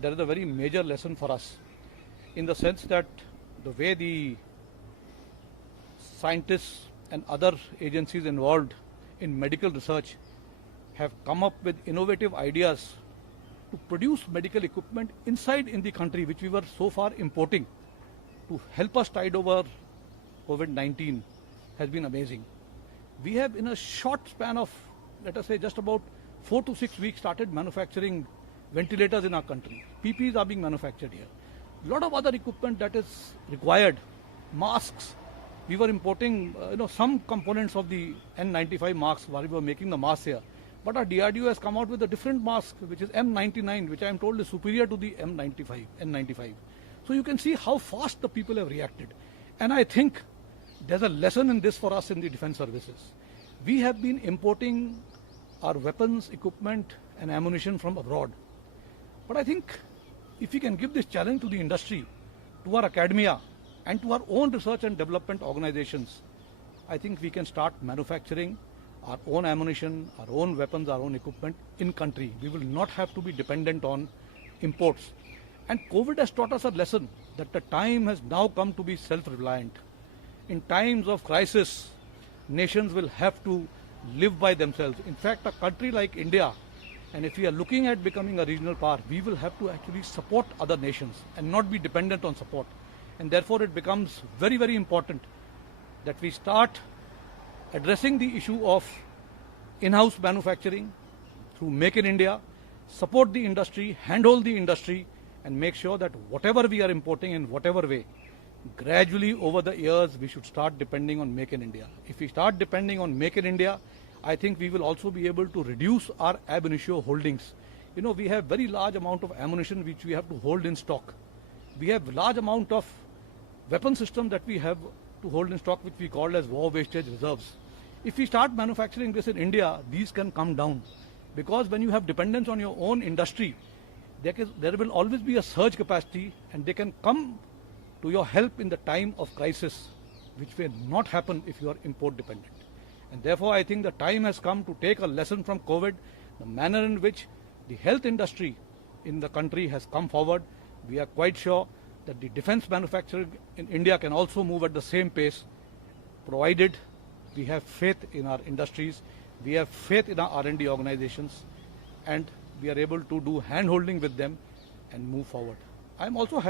there is a very major lesson for us in the sense that the way the scientists and other agencies involved in medical research have come up with innovative ideas to produce medical equipment inside in the country, which we were so far importing to help us tide over COVID-19, has been amazing. We have, in a short span of, let us say, just about 4 to 6 weeks, started manufacturing ventilators in our country. PPEs are being manufactured here. A lot of other equipment that is required, masks. We were importing, some components of the N95 masks while we were making the masks here. But our DRDO has come out with a different mask, which is M99, which I am told is superior to the N95. So you can see how fast the people have reacted. And I think there's a lesson in this for us in the defense services. We have been importing our weapons, equipment and ammunition from abroad. But I think if we can give this challenge to the industry, to our academia and to our own research and development organizations, I think we can start manufacturing our own ammunition, our own weapons, our own equipment in country. We will not have to be dependent on imports. And COVID has taught us a lesson that the time has now come to be self-reliant. In times of crisis, nations will have to live by themselves. In fact, a country like India, and if we are looking at becoming a regional power, we will have to actually support other nations and not be dependent on support. And therefore it becomes very, very important that we start addressing the issue of in-house manufacturing through Make in India, support the industry, handhold the industry, and make sure that whatever we are importing in whatever way, gradually over the years we should start depending on Make in India. If we start depending on Make in India, I think we will also be able to reduce our ab initio holdings. We have very large amount of ammunition which we have to hold in stock. We have large amount of weapon system that we have to hold in stock, which we call as war wastage reserves. If we start manufacturing this in India, these can come down, because when you have dependence on your own industry, there will always be a surge capacity, and they can come to your help in the time of crisis, which will not happen if you are import dependent. And therefore, I think the time has come to take a lesson from COVID, the manner in which the health industry in the country has come forward. We are quite sure that the defense manufacturing in India can also move at the same pace, provided we have faith in our industries, we have faith in our R&D organizations, and we are able to do hand-holding with them and move forward. I am also